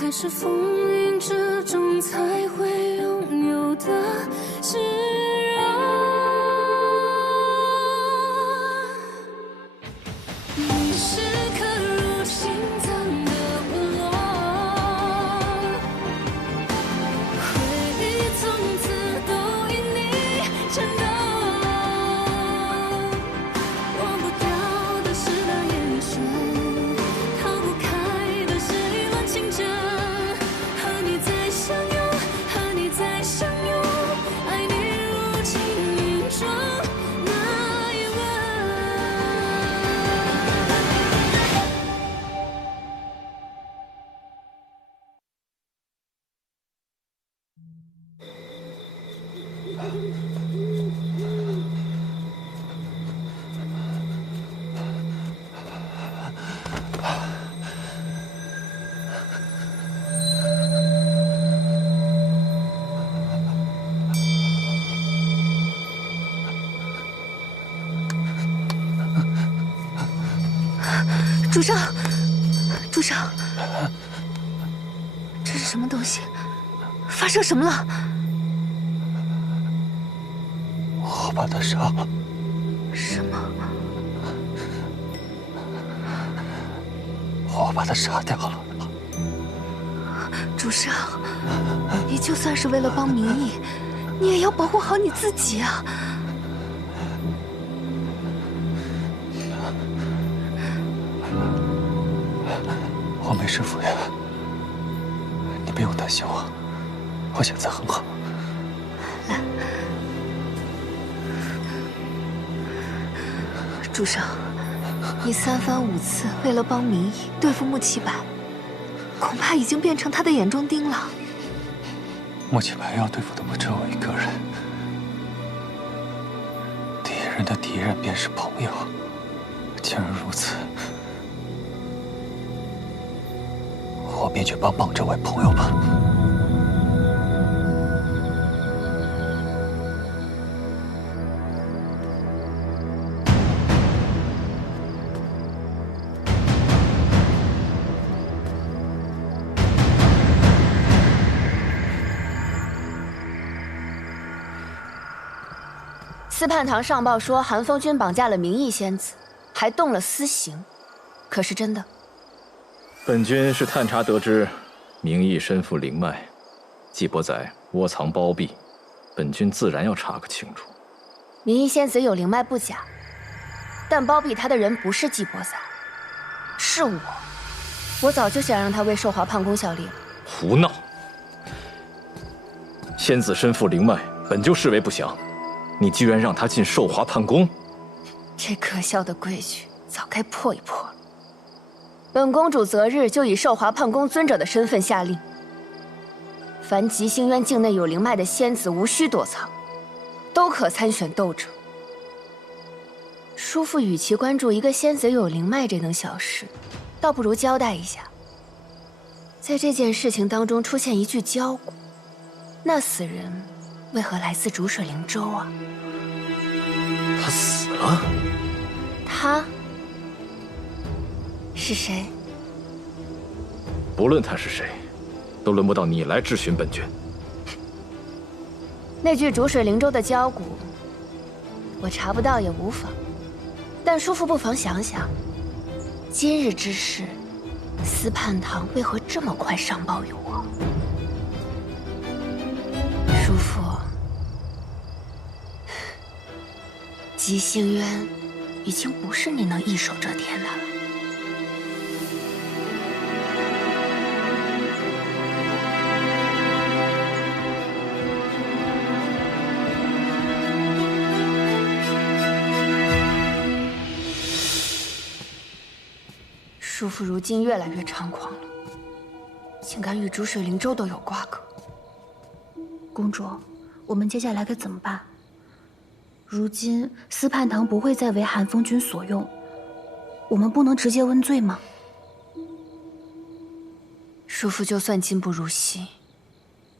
还是风云之中才会拥有的释然。你是刻入心脏的温柔，回忆从此都因你颤抖。忘不掉的是那眼神，逃不开的是一轮情真。和你再相拥，和你再相拥，爱你如情云中那一吻。主上，主上，这是什么东西？发生什么了？我把他杀了。什么？我把他杀掉了。主上，你就算是为了帮明义，你也要保护好你自己啊！我没事，傅远，你不用担心我，我现在很好。来，主上，你3番5次为了帮明义对付穆启柏，恐怕已经变成他的眼中钉了。穆启柏要对付的不只有我一个人，敌人的敌人便是朋友。既然如此，我便去帮忙这位朋友吧。司叛堂上报说，韩风君绑架了明义仙子，还动了私刑，可是真的？本君是探查得知，明义身负灵脉，季伯载窝藏包庇，本君自然要查个清楚。明义仙子有灵脉不假，但包庇她的人不是季伯载，是我。我早就想让她为寿华叛宫效力了。胡闹！仙子身负灵脉，本就视为不祥。你居然让她进寿华叛宫，这可笑的规矩早该破一破了。本公主择日就以寿华叛宫尊者的身份下令，凡极星渊境内有灵脉的仙子，无需躲藏，都可参选斗者。叔父与其关注一个仙子有灵脉这等小事，倒不如交代一下，在这件事情当中出现一具焦骨，那死人为何来自逐水灵州啊？她死了？他是谁？不论他是谁，都轮不到你来质询本君。那具逐水灵州的焦骨，我查不到也无妨。但叔父不妨想想，今日之事，司叛堂为何这么快上报于我？叔父，极星渊已经不是你能一手遮天的了。叔父如今越来越猖狂了，竟敢与逐水灵州都有瓜葛。公主，我们接下来该怎么办？如今司叛堂不会再为韩风君所用，我们不能直接问罪吗？叔父就算今不如昔，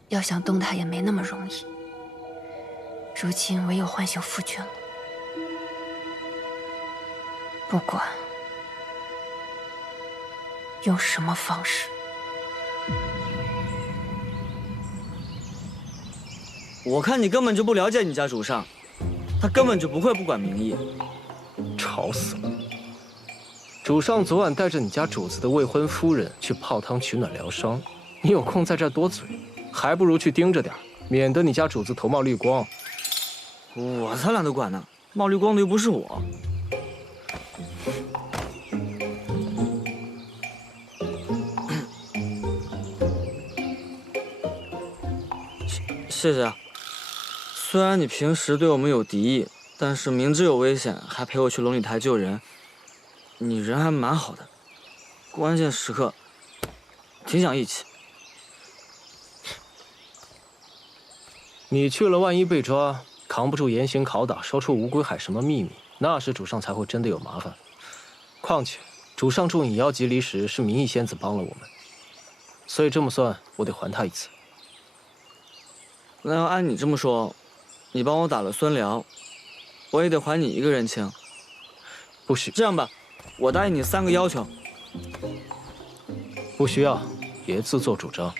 要想动他也没那么容易。如今唯有唤醒夫君了。不管用什么方式，我看你根本就不了解你家主上，他根本就不会不管名义。吵死了！主上昨晚带着你家主子的未婚夫人去泡汤取暖疗伤，你有空在这儿多嘴，还不如去盯着点，免得你家主子头冒绿光。我才懒得管呢，冒绿光的又不是我。谢谢啊。虽然你平时对我们有敌意，但是明知有危险还陪我去龙礼台救人，你人还蛮好的。关键时刻挺讲义气。你去了，万一被抓，扛不住严刑拷打，说出吴归海什么秘密，那时主上才会真的有麻烦。况且主上助你妖极离时，是明义仙子帮了我们，所以这么算，我得还他一次。那要按你这么说，你帮我打了孙辽，我也得还你一个人情。不许。这样吧，我答应你3个要求。不需要，别自作主张。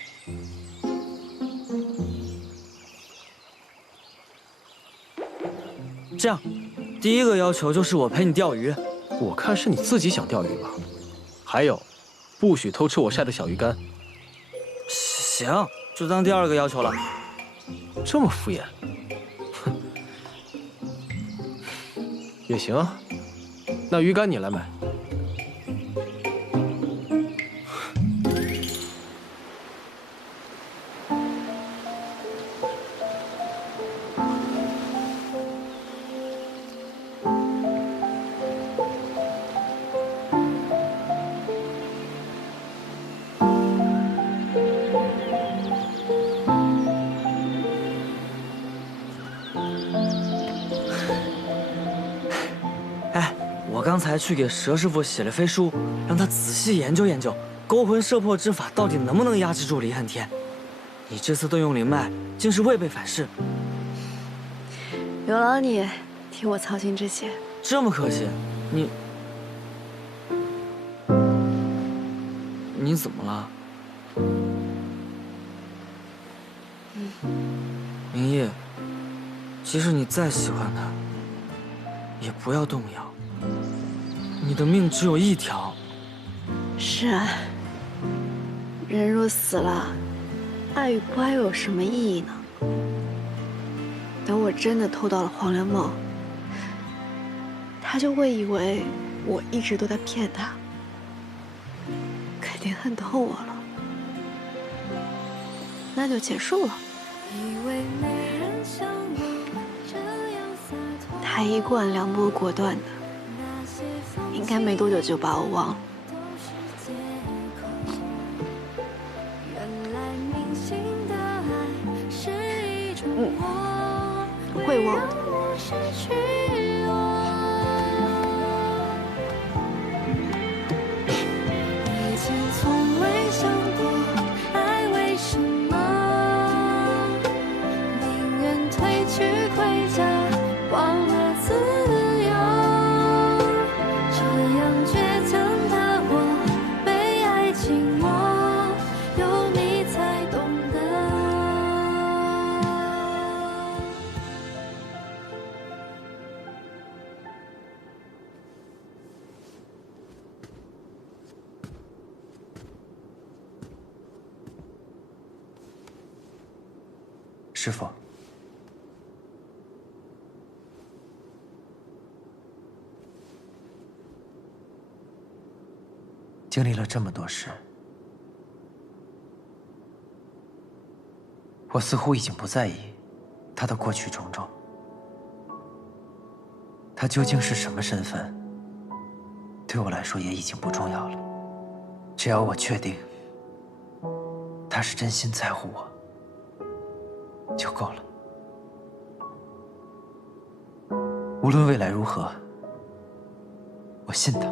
这样，第一个要求就是我陪你钓鱼。我看是你自己想钓鱼吧。还有，不许偷吃我晒的小鱼干。行，就当第2个要求了。这么敷衍，哼，也行啊。那鱼竿你来买。我刚才去给佘师傅写了飞书，让他仔细研究研究勾魂摄魄之法到底能不能压制住李恨天。你这次动用灵脉，竟是未被反噬。有劳你替我操心这些。这么可惜，你怎么了？明义，即使你再喜欢他，也不要动摇。你的命只有一条。是啊，人若死了，爱与不爱又有什么意义呢？等我真的偷到了黄粱梦，他就会以为我一直都在骗他，肯定恨透我了，那就结束了。他一贯凉薄果断的，应该没多久就把我忘了。会忘的。以前从未想过爱为什么，宁愿褪去盔甲，忘了自由。这样倔强的我，被爱紧握，有你才懂得。师父，经历了这么多事，我似乎已经不在意他的过去种种。他究竟是什么身份，对我来说也已经不重要了。只要我确定他是真心在乎我，就够了。无论未来如何，我信他。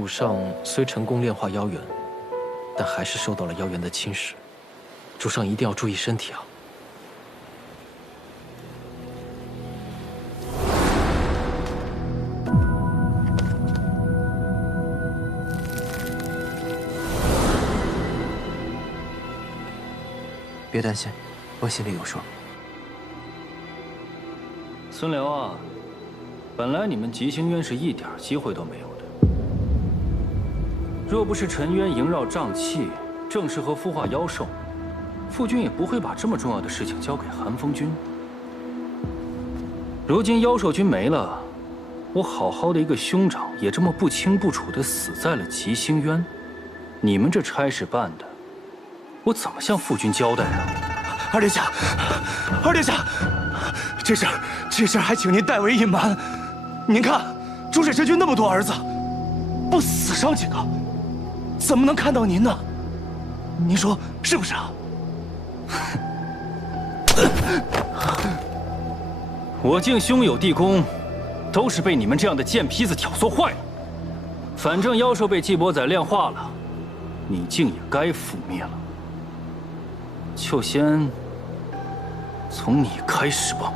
主上虽成功炼化妖元，但还是受到了妖元的侵蚀。主上一定要注意身体啊！别担心，我心里有数。孙辽啊，本来你们吉星渊是一点机会都没有的。若不是陈渊萦绕瘴气，正适合孵化妖兽，傅君也不会把这么重要的事情交给寒风君。如今妖兽军没了，我好好的一个兄长也这么不清不楚的死在了吉星渊，你们这差事办的，我怎么向傅君交代啊？二殿下，二殿下，这事儿还请您代为隐瞒。您看，逐水神君那么多儿子，不死伤几个，怎么能看到您呢？您说是不是啊？我敬兄友弟恭，都是被你们这样的贱坯子挑唆坏了。反正妖兽被季伯宰炼化了，你竟也该覆灭了。就先从你开始吧。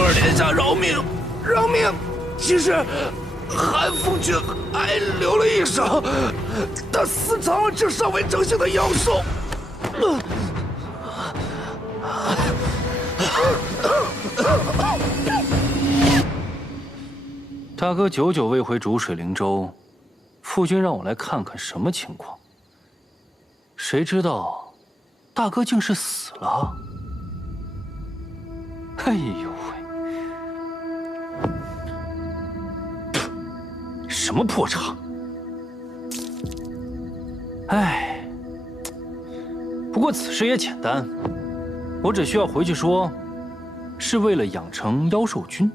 二殿下饶命，饶命！其实寒风君还留了一手，他私藏了这尚未成型的妖兽。大哥久久未回逐水灵州，傅君让我来看看什么情况。谁知道，大哥竟是死了。哎呦喂，什么破茶！哎，不过此事也简单，我只需要回去说，是为了养成妖兽军。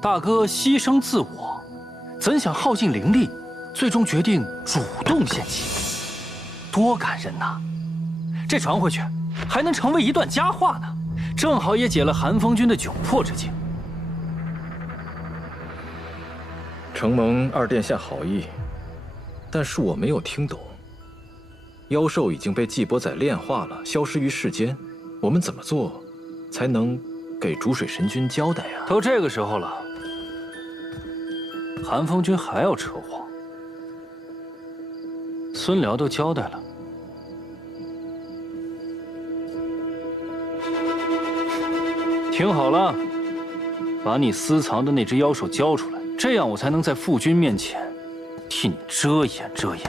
大哥牺牲自我，怎想耗尽灵力，最终决定主动献祭，多感人呐！这传回去，还能成为一段佳话呢，正好也解了寒风君的窘迫之境。承蒙二殿下好意，但是我没有听懂。妖兽已经被季伯宰炼化了，消失于世间，我们怎么做才能给逐水神君交代啊？都这个时候了，寒风君还要扯谎？孙辽都交代了，听好了，把你私藏的那只妖兽交出来，这样我才能在傅君面前替你遮掩遮掩。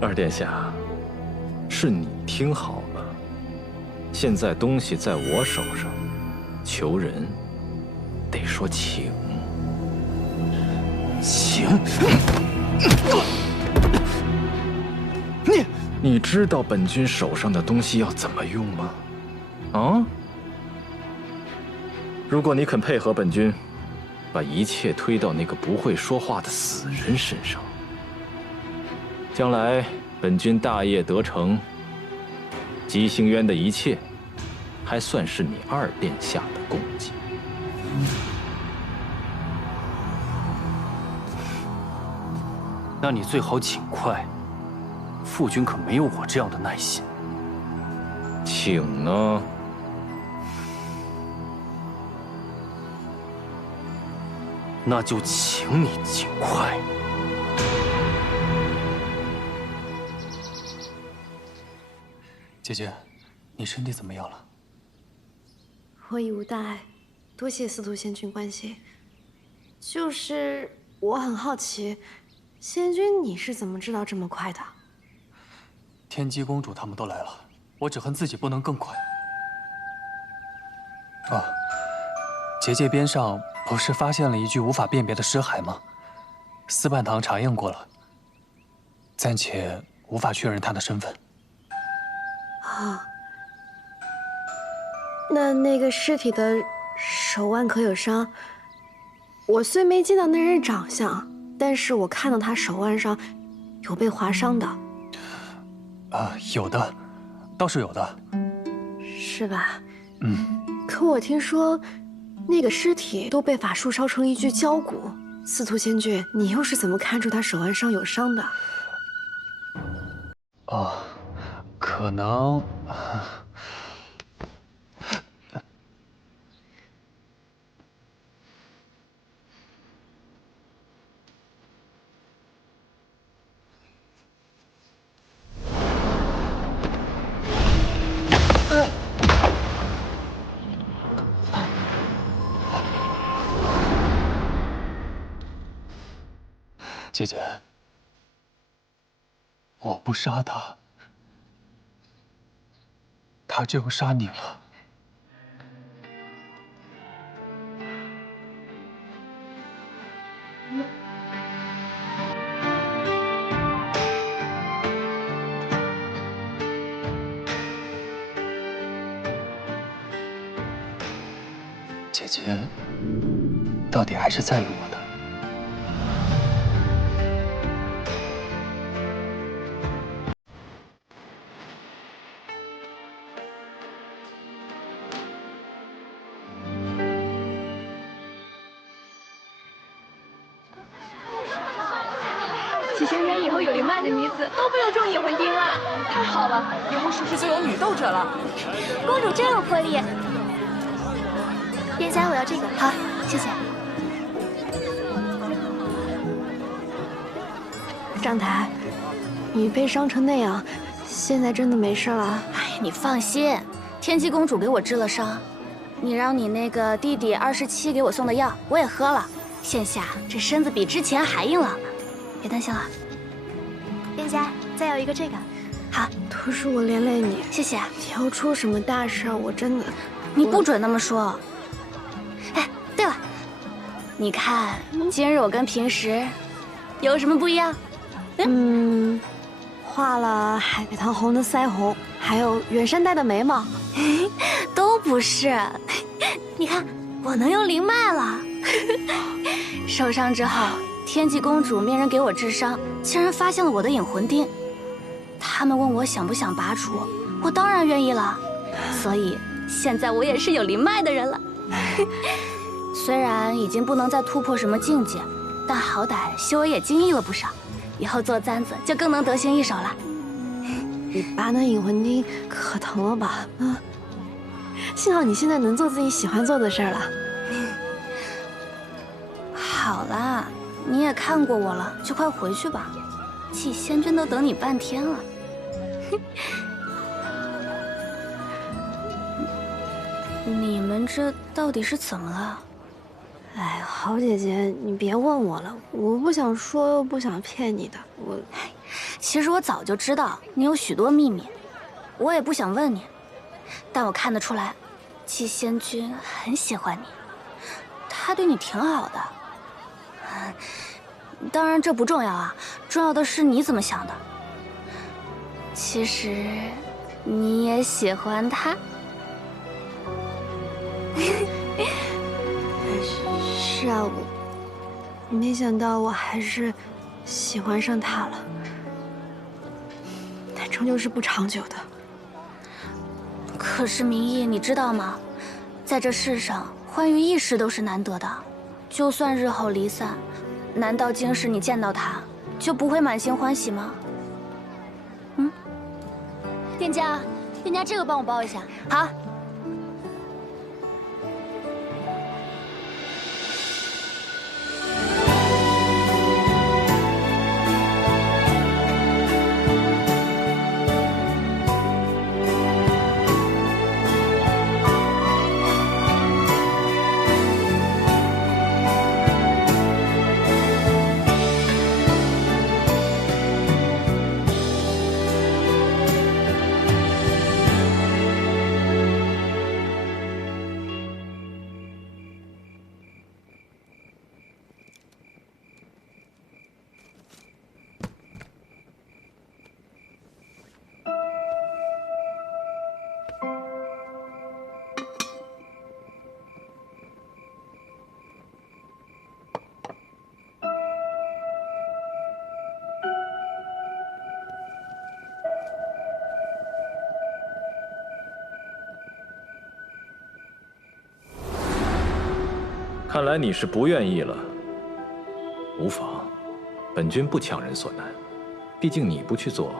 二殿下，是你听好了，现在东西在我手上，求人得说请。请？你知道本君手上的东西要怎么用吗？啊？如果你肯配合本君，把一切推到那个不会说话的死人身上，将来本君大业得成，吉星渊的一切，还算是你二殿下的功绩。那你最好尽快，傅君可没有我这样的耐心。请呢？那就请你尽快。姐姐，你身体怎么样了？我已无大碍，多谢司徒仙君关心。就是我很好奇，仙君你是怎么知道这么快的？天机公主他们都来了，我只恨自己不能更快。啊，结界边上不是发现了一具无法辨别的尸骸吗？司办堂查验过了，暂且无法确认他的身份。啊，那个尸体的手腕可有伤？我虽没见到那人长相，但是我看到他手腕上有被划伤的。有的，倒是有的。是吧？嗯。可我听说，那个尸体都被法术烧成一具焦骨。司徒仙君，你又是怎么看出他手腕上有伤的？哦，可能。姐姐，我不杀他，他就杀你了。姐姐，到底还是在意我的。齐仙人以后有灵脉的女子都不用中引魂钉了，太好了，以后是不是就有女斗者了？公主真有魄力。殿下，我要这个。好，谢谢。张台，你被伤成那样，现在真的没事了？哎，你放心，天机公主给我治了伤，你让你那个弟弟27给我送的药，我也喝了，现下这身子比之前还硬朗呢。别担心了。殿下，再要一个这个。好，都是我连累你，谢谢。你要出什么大事，我真的……你不准那么说。哎，对了，你看今日我跟平时有什么不一样？画了海棠红的腮红，还有远山黛的眉毛，都不是。你看，我能用灵脉了。受伤之后，天际公主命人给我治伤，竟然发现了我的引魂钉。他们问我想不想拔除，我当然愿意了。所以现在我也是有灵脉的人了。虽然已经不能再突破什么境界，但好歹修为也精益了不少。以后做簪子就更能得心应手了。你拔那引魂钉可疼了吧？啊！幸好你现在能做自己喜欢做的事儿了。好啦，你也看过我了，就快回去吧。季仙君都等你半天了。你们这到底是怎么了？哎，好姐姐，你别问我了，我不想说，又不想骗你的。其实我早就知道你有许多秘密，我也不想问你，但我看得出来，季仙君很喜欢你，他对你挺好的。当然这不重要啊，重要的是你怎么想的。其实，你也喜欢他。是啊，我没想到我还是喜欢上他了，但终究是不长久的。可是明义，你知道吗？在这世上，欢愉一时都是难得的，就算日后离散，难道今世你见到他就不会满心欢喜吗？店家，这个帮我包一下。好。看来你是不愿意了。无妨，本君不强人所难。毕竟你不去做，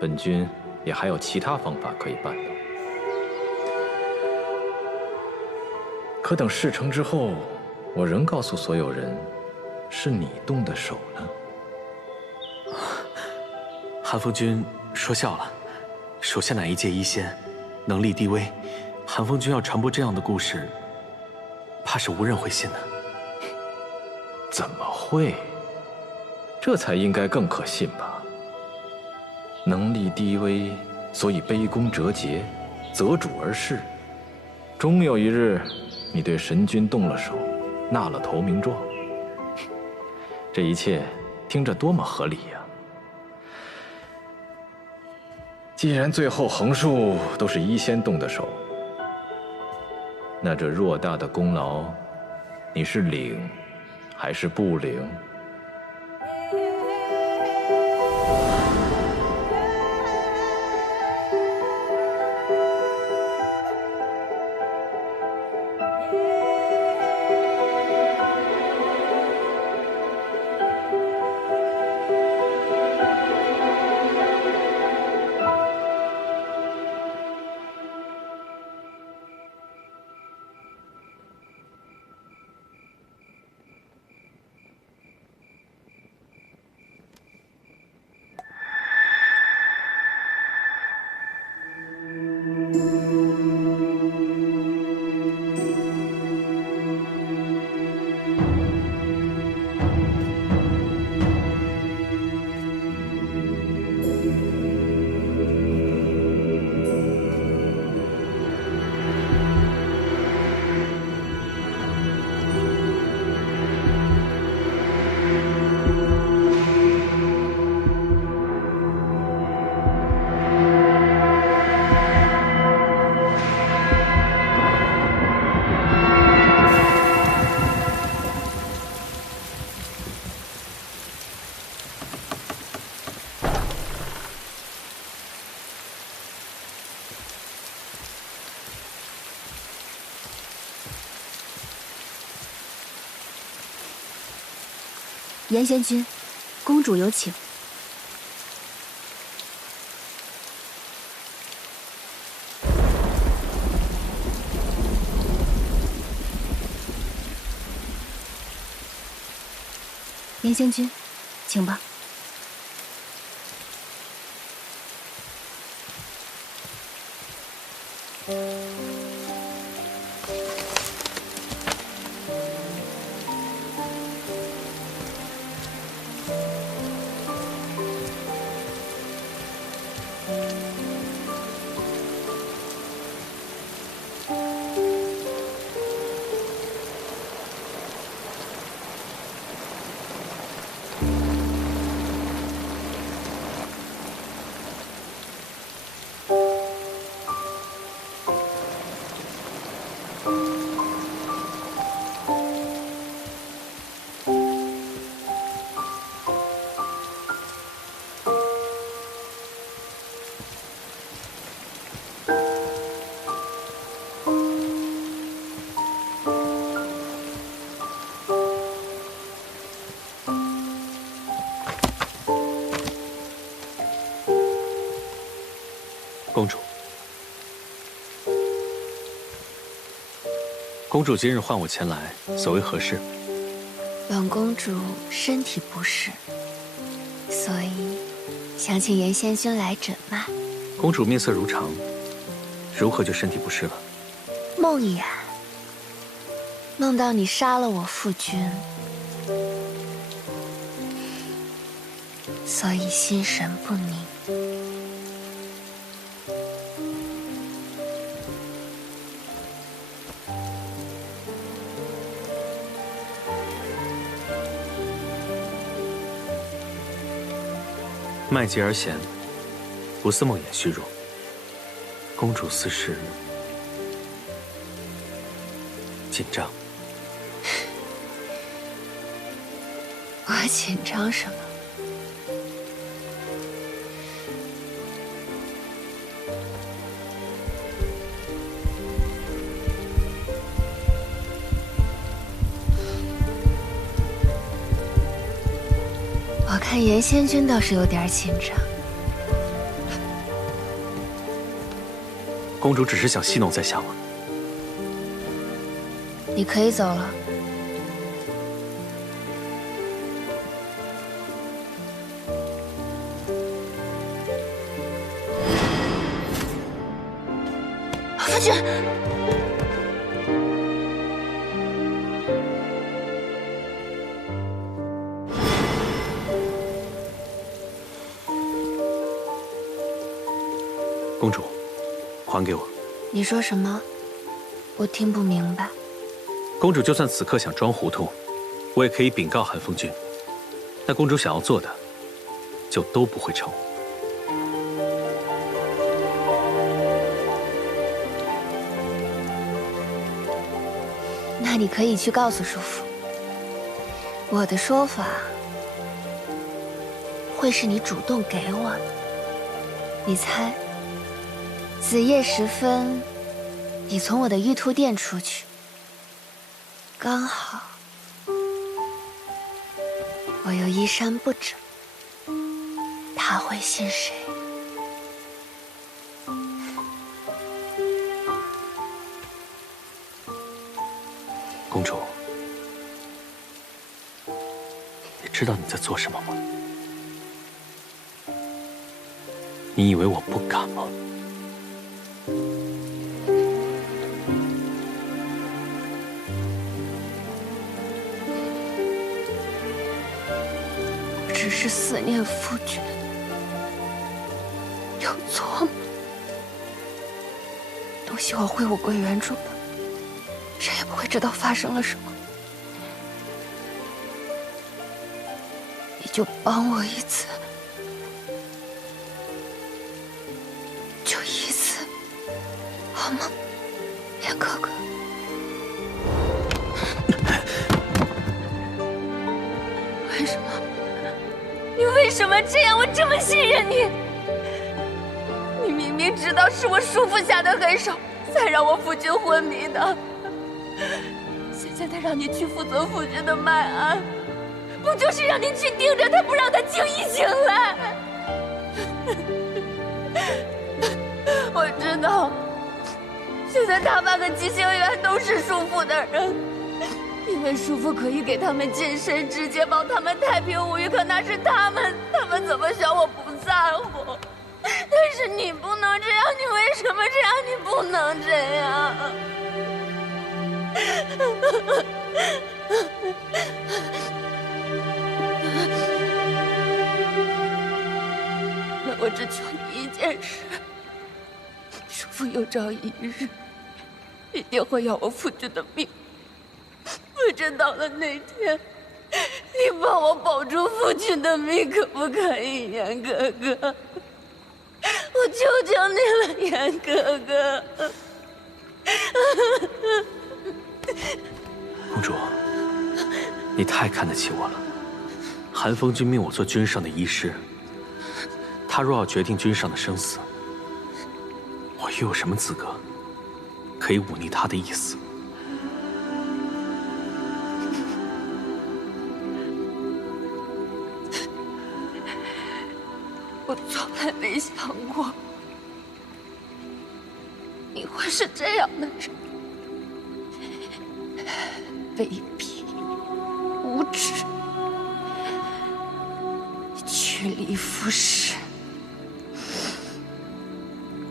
本君也还有其他方法可以办的。可等事成之后，我仍告诉所有人，是你动的手呢。韩风君说笑了，手下乃一介医仙，能力低微，韩风君要传播这样的故事，怕是无人会信的。怎么会？这才应该更可信吧？能力低微，所以卑躬折节，择主而事。终有一日，你对神君动了手，纳了投名状。这一切听着多么合理呀！既然最后横竖都是医仙动的手，那这偌大的功劳，你是领还是不领？严贤君，公主有请。严贤君，请吧。公主，公主今日唤我前来，所为何事？本公主身体不适，所以想请严仙君来诊脉。公主面色如常，如何就身体不适了？梦魇，梦到你杀了我父君，所以心神不宁。脉急而弦，不似梦魇虚弱。公主似是紧张。我紧张什么？看严仙君倒是有点紧张。公主只是想戏弄在下吗？你可以走了。夫君。 公主，还给我。你说什么？我听不明白。公主就算此刻想装糊涂，我也可以禀告寒风君。但公主想要做的，就都不会成。那你可以去告诉叔父，我的说法会是你主动给我的。你猜？ 子夜时分，你从我的玉兔殿出去，刚好我有衣衫不整，他会信谁？公主，你知道你在做什么吗？你以为我不敢吗？ 只是思念夫君，有错吗？东西我会物归原主的，谁也不会知道发生了什么。你就帮我一次，就一次，好吗，严哥哥？ 为什么？你为什么这样？我这么信任你，你明明知道是我叔父下的狠手，才让我夫君昏迷的。现在他让你去负责夫君的脉安，不就是让你去盯着他，不让他轻易醒来？我知道，现在大半个吉星园都是叔父的人。 因为叔父可以给他们近身，直接保他们太平无虞。可那是他们怎么想我不在乎。但是你不能这样，你为什么这样？你不能这样。那我只求你一件事：叔父有朝一日一定会要我夫君的命。 夫君到了那天，你帮我保住夫君的命，可不可以，严哥哥？我求求你了，严哥哥。公主，你太看得起我了。寒风君命我做君上的医师，他若要决定君上的生死，我又有什么资格可以忤逆他的意思？ 我从来没想过你会是这样的人，卑鄙、无耻、趋利附势，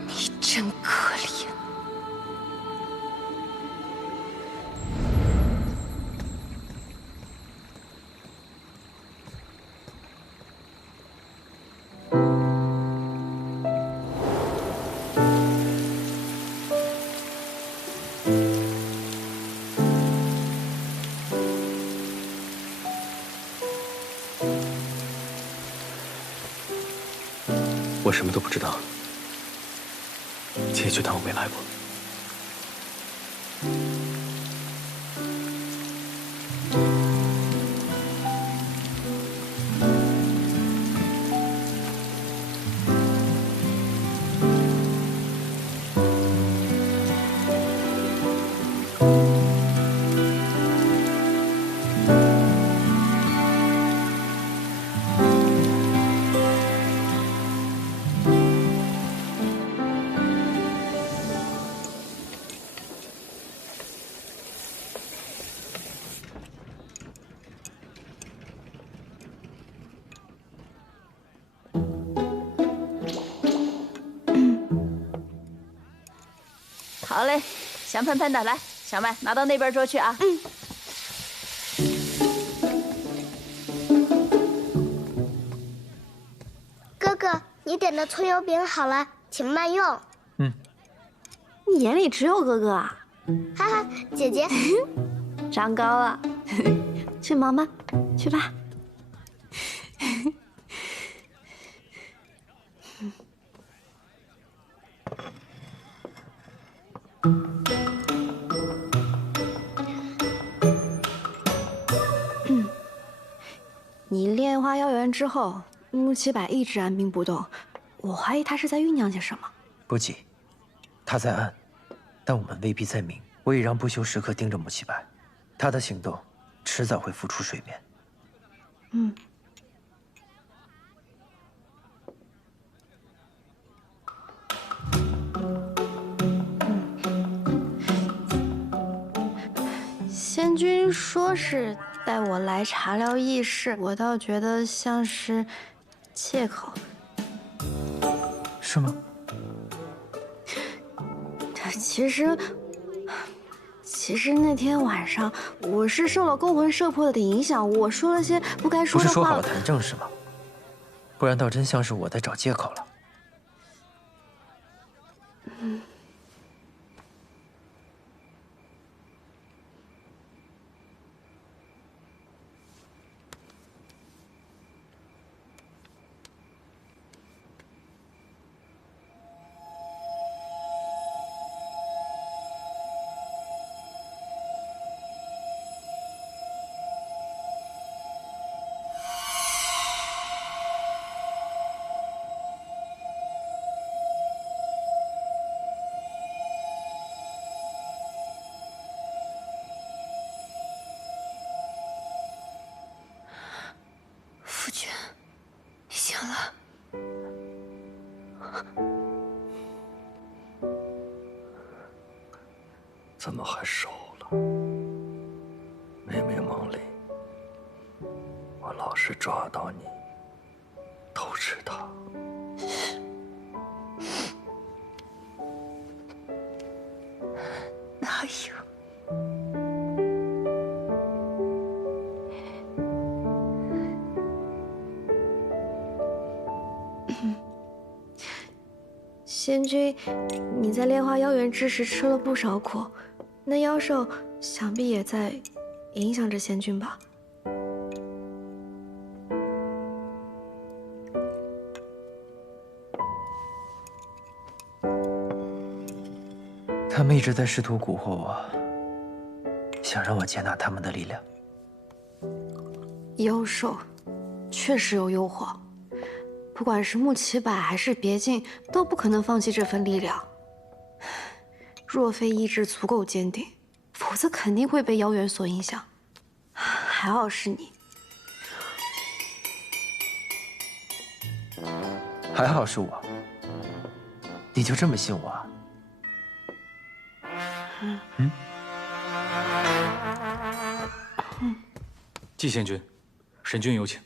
你真可怜。 我什么都不知道，姐就当我没来过。好嘞，香喷喷的，来，小麦拿到那边桌去啊。嗯。哥哥，你点的葱油饼好了，请慢用。嗯。你眼里只有哥哥啊？哈哈，姐姐，长高了。去忙吧，去吧。你炼化妖元之后，穆七百一直按兵不动，我怀疑他是在酝酿些什么。不急，他在暗，但我们未必在明。我已让不朽时刻盯着穆七百，他的行动迟早会浮出水面。嗯。仙君说是带我来查疗异事，我倒觉得像是借口。是吗？其实那天晚上我是受了勾魂摄魄的影响，我说了些不该说的话。不是说好了谈正事吗？不然倒真像是我在找借口了。嗯。夫君，你醒了。怎么还瘦了？明明梦里，我老是抓到你，偷吃它。哪有？仙君，你在炼化妖元之时吃了不少苦，那妖兽想必也在影响着仙君吧？他们一直在试图蛊惑我，想让我接纳他们的力量。妖兽确实有诱惑。不管是穆七百还是别境，都不可能放弃这份力量。若非意志足够坚定，否则肯定会被妖元所影响。还好是你，还好是我，你就这么信我啊？季仙君，神君有请。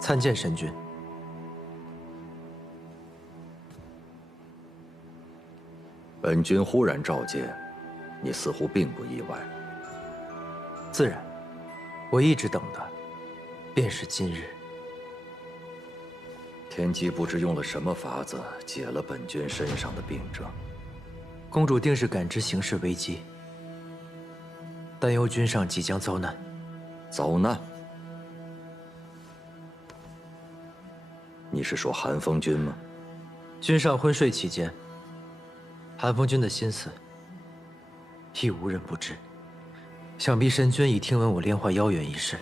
参见神君。本君忽然召见，你似乎并不意外。自然，我一直等的，便是今日。天机不知用了什么法子解了本君身上的病症。公主定是感知形势危机，担忧君上即将遭难。遭难？你是说寒风君吗？君上昏睡期间，寒风君的心思亦无人不知。想必神君已听闻我炼化妖元一事，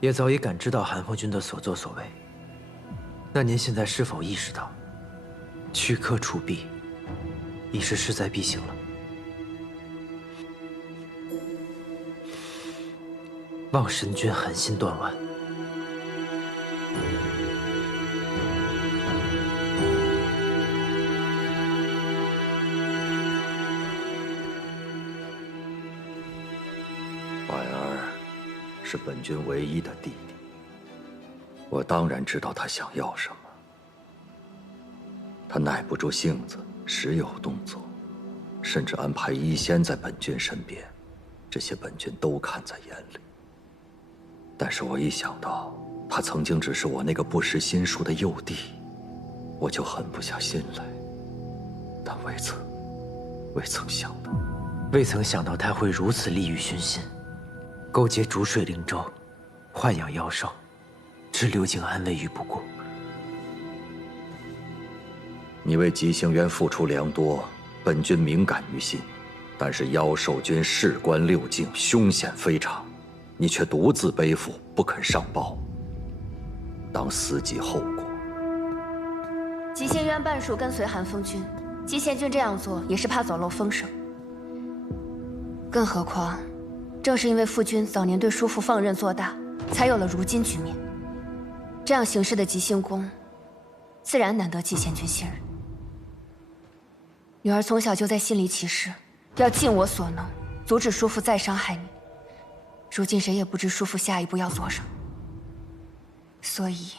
也早已感知到寒风君的所作所为。那您现在是否意识到，躯壳除弊已是势在必行了？望神君狠心断腕。是本君唯一的弟弟，我当然知道他想要什么。他耐不住性子，时有动作，甚至安排医仙在本君身边，这些本君都看在眼里。但是我一想到他曾经只是我那个不识心术的幼弟，我就狠不下心来。但未曾想到他会如此利欲熏心，勾结逐水灵州，豢养妖兽，置刘景安危于不顾。你为吉星渊付出良多，本君敏感于心，但是妖兽军事关六境，凶险非常，你却独自背负，不肯上报，当思及后果。吉星渊半数跟随韩风君，吉贤君这样做也是怕走漏风声。更何况，正是因为父君早年对叔父放任做大，才有了如今局面。这样行事的吉星宫，自然难得吉贤君信任。女儿从小就在心里起誓，要尽我所能阻止叔父再伤害你。如今谁也不知叔父下一步要做什么，所以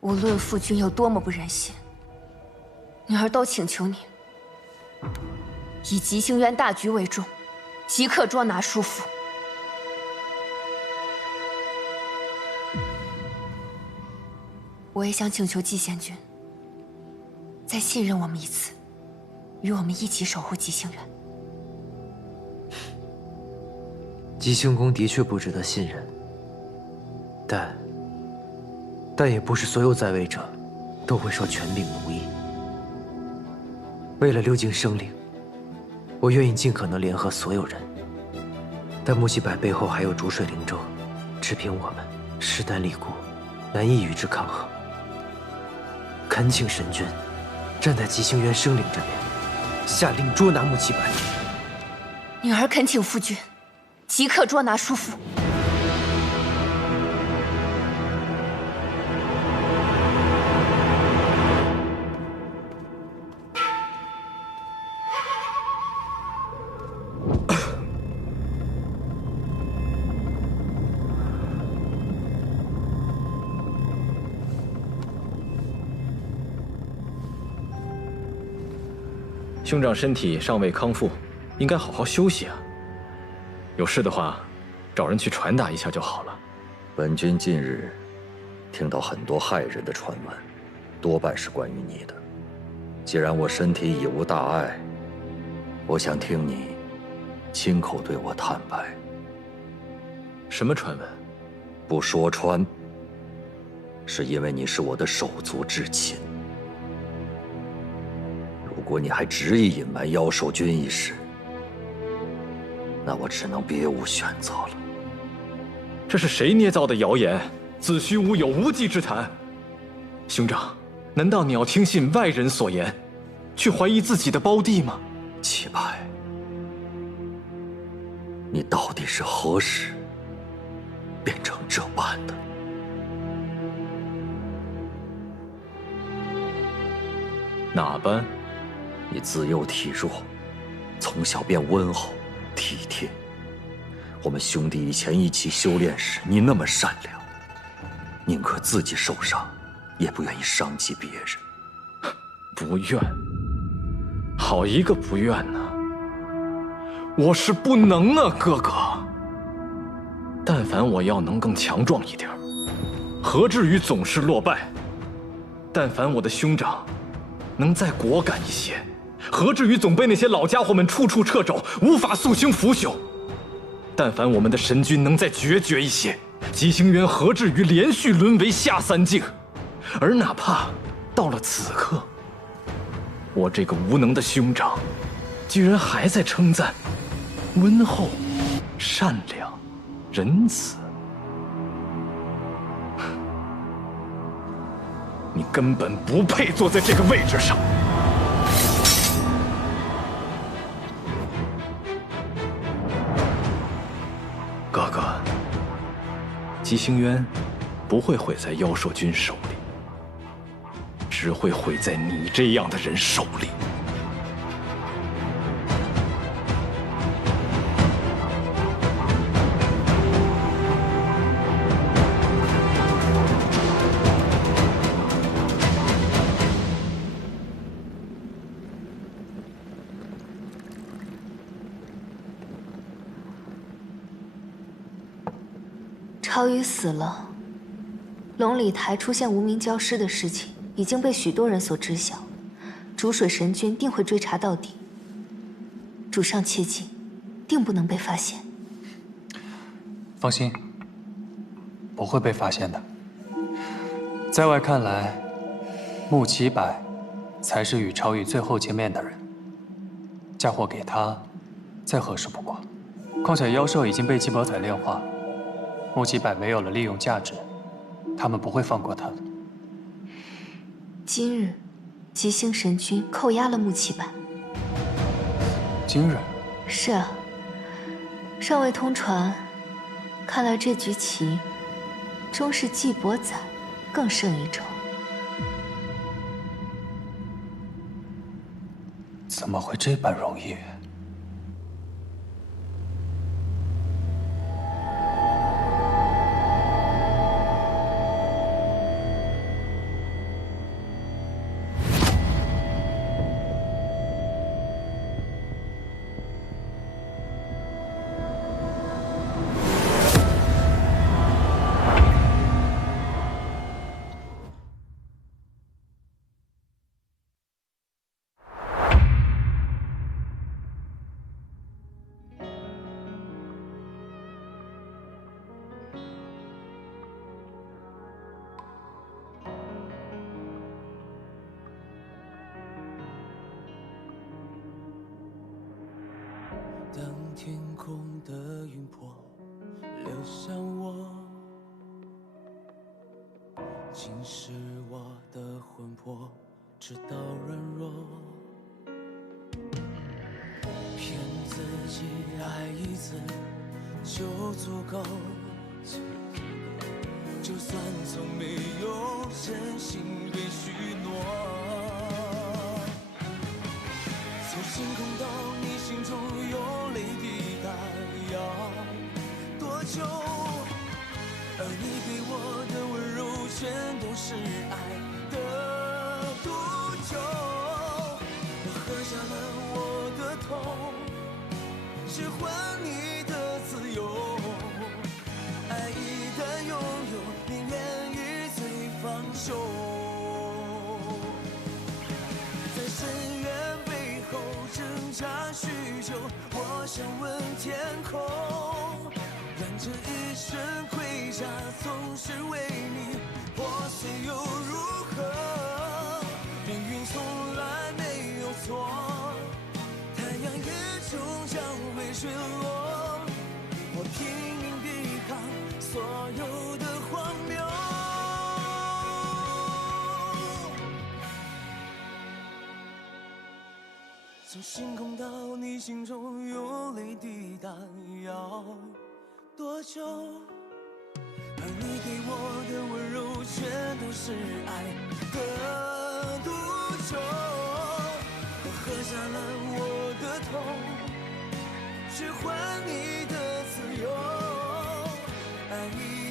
无论父君有多么不忍心，女儿都请求你以吉星渊大局为重，即刻捉拿叔父。我也想请求季贤君再信任我们一次，与我们一起守护吉星渊。吉星宫的确不值得信任，但也不是所有在位者都会受权柄奴役。为了六境生灵，我愿意尽可能联合所有人，但木西柏背后还有逐水灵州，只凭我们势单力孤，难以与之抗衡。恳请神君站在吉星渊生灵这边，下令捉拿木西柏。女儿恳请父君即刻捉拿叔父。兄长身体尚未康复，应该好好休息啊。有事的话，找人去传达一下就好了。本君近日听到很多骇人的传闻，多半是关于你的。既然我身体已无大碍，我想听你亲口对我坦白。什么传闻？不说穿，是因为你是我的手足至亲。如果你还执意隐瞒妖兽军一事，那我只能别无选择了。这是谁捏造的谣言？子虚乌有，无稽之谈。兄长，难道你要听信外人所言，去怀疑自己的胞弟吗？齐白，你到底是何时变成这般的？哪般？你自幼体弱，从小便温厚体贴。我们兄弟以前一起修炼时，你那么善良，宁可自己受伤，也不愿意伤及别人。不愿？好一个不愿呢！我是不能啊，哥哥。但凡我要能更强壮一点，何至于总是落败？但凡我的兄长能再果敢一些，何至于总被那些老家伙们处处掣肘，无法肃清腐朽？但凡我们的神君能再决绝一些，吉星渊何至于连续沦为下三境？而哪怕到了此刻，我这个无能的兄长，居然还在称赞温厚、善良、仁慈，你根本不配坐在这个位置上。哥哥，吉星渊不会毁在妖兽军手里，只会毁在你这样的人手里。曹宇死了，龙里台出现无名教师的事情已经被许多人所知晓，逐水神君定会追查到底。主上切记，定不能被发现。放心，不会被发现的。在外看来，穆启柏才是与朝宇最后见面的人，嫁祸给他，再合适不过。况且妖兽已经被季伯彩炼化，穆启柏没有了利用价值，他们不会放过他的。今日，吉星神君扣押了穆启柏。今日？是啊，尚未通传。看来这局棋，终是季伯载更胜一筹。怎么会这般容易？当天空的云波流向我，侵蚀我的魂魄，直到软弱。骗自己爱一次就足够，就算从没有真心被许诺。从星空到你心中有泪滴答，要多久？而你给我的温柔全都是爱的毒酒。我喝下了我的痛，只换你的自由。爱一旦拥有，宁愿与罪放手。在深渊背后挣扎许久，我想问天空，让这一生盔甲总是为你破碎又如何？命运从来没有错，太阳也终将会坠落。我拼命抵抗所有的荒谬。从星空到你心中有泪滴答，要多久？而你给我的温柔全都是爱的毒酒。我喝下了我的痛，只换你的自由。爱一